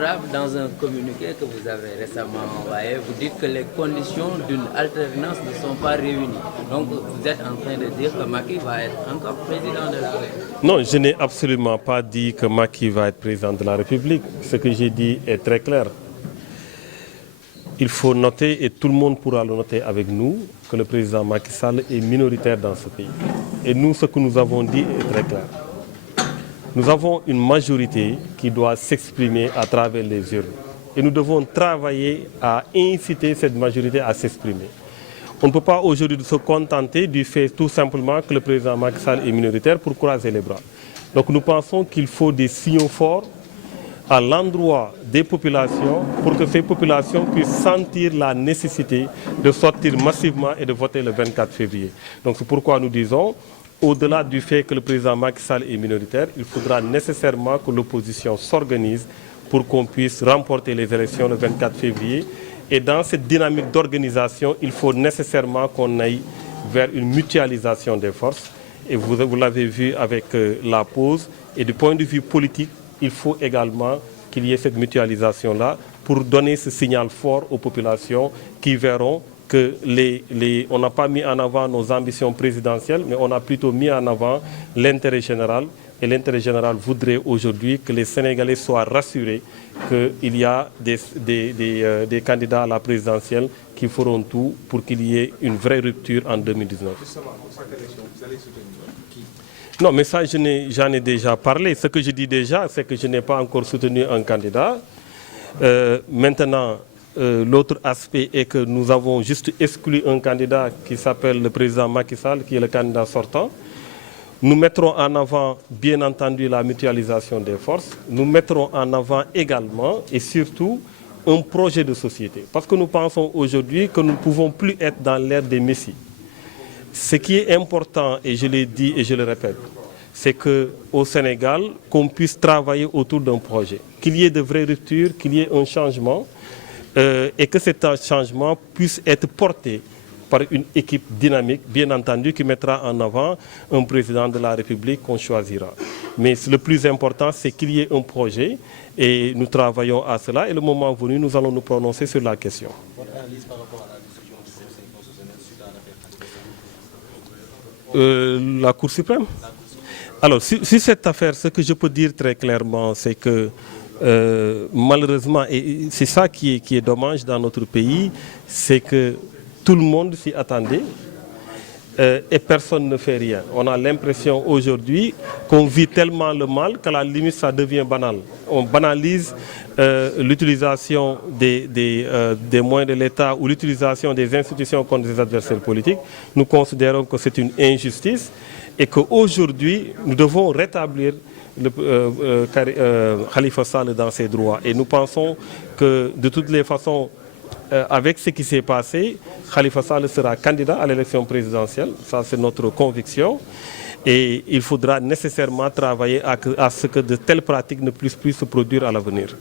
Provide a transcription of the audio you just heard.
Honorable, dans un communiqué que vous avez récemment envoyé, vous dites que les conditions d'une alternance ne sont pas réunies. Donc vous êtes en train de dire que Macky va être encore président de la République. Non, je n'ai absolument pas dit que Macky va être président de la République. Ce que j'ai dit est très clair. Il faut noter, et tout le monde pourra le noter avec nous, que le président Macky Sall est minoritaire dans ce pays. Et nous, ce que nous avons dit est très clair. Nous avons une majorité qui doit s'exprimer à travers les urnes. Et nous devons travailler à inciter cette majorité à s'exprimer. On ne peut pas aujourd'hui se contenter du fait tout simplement que le président Macky Sall est minoritaire pour croiser les bras. Donc nous pensons qu'il faut des signaux forts à l'endroit des populations pour que ces populations puissent sentir la nécessité de sortir massivement et de voter le 24 février. Donc c'est pourquoi nous disons, au-delà du fait que le président Macky Sall est minoritaire, il faudra nécessairement que l'opposition s'organise pour qu'on puisse remporter les élections le 24 février. Et dans cette dynamique d'organisation, il faut nécessairement qu'on aille vers une mutualisation des forces. Et vous l'avez vu avec la pause. Et du point de vue politique, il faut également qu'il y ait cette mutualisation-là pour donner ce signal fort aux populations qui verront que on n'a pas mis en avant nos ambitions présidentielles, mais on a plutôt mis en avant l'intérêt général. Et l'intérêt général voudrait aujourd'hui que les Sénégalais soient rassurés qu'il y a des candidats à la présidentielle qui feront tout pour qu'il y ait une vraie rupture en 2019. Justement, pour chaque élection, vous allez soutenir qui? Non, mais ça, j'en ai déjà parlé. Ce que je dis déjà, c'est que je n'ai pas encore soutenu un candidat. Maintenant, l'autre aspect est que nous avons juste exclu un candidat qui s'appelle le président Macky Sall, qui est le candidat sortant. Nous mettrons en avant, bien entendu, la mutualisation des forces. Nous mettrons en avant également et surtout un projet de société. Parce que nous pensons aujourd'hui que nous ne pouvons plus être dans l'ère des messies. Ce qui est important, et je l'ai dit et je le répète, c'est qu'au Sénégal, qu'on puisse travailler autour d'un projet. Qu'il y ait de vraies ruptures, qu'il y ait un changement et que cet changement puisse être porté par une équipe dynamique, bien entendu, qui mettra en avant un président de la République qu'on choisira. Mais le plus important, c'est qu'il y ait un projet et nous travaillons à cela. Et le moment venu, nous allons nous prononcer sur la question. Votre analyse par rapport à la décision du Conseil constitutionnel suite à l'affaire? La Cour suprême. Alors, sur cette affaire, ce que je peux dire très clairement, c'est que malheureusement, et c'est ça qui est dommage dans notre pays, c'est que tout le monde s'y attendait et personne ne fait rien. On a l'impression aujourd'hui qu'on vit tellement le mal qu'à la limite ça devient banal. On banalise l'utilisation des moyens de l'État ou l'utilisation des institutions contre des adversaires politiques. Nous considérons que c'est une injustice et qu'aujourd'hui nous devons rétablir Khalifa Sall dans ses droits. Et nous pensons que de toutes les façons, avec ce qui s'est passé, Khalifa Sall sera candidat à l'élection présidentielle. Ça, c'est notre conviction. Et il faudra nécessairement travailler à ce que de telles pratiques ne puissent plus se produire à l'avenir.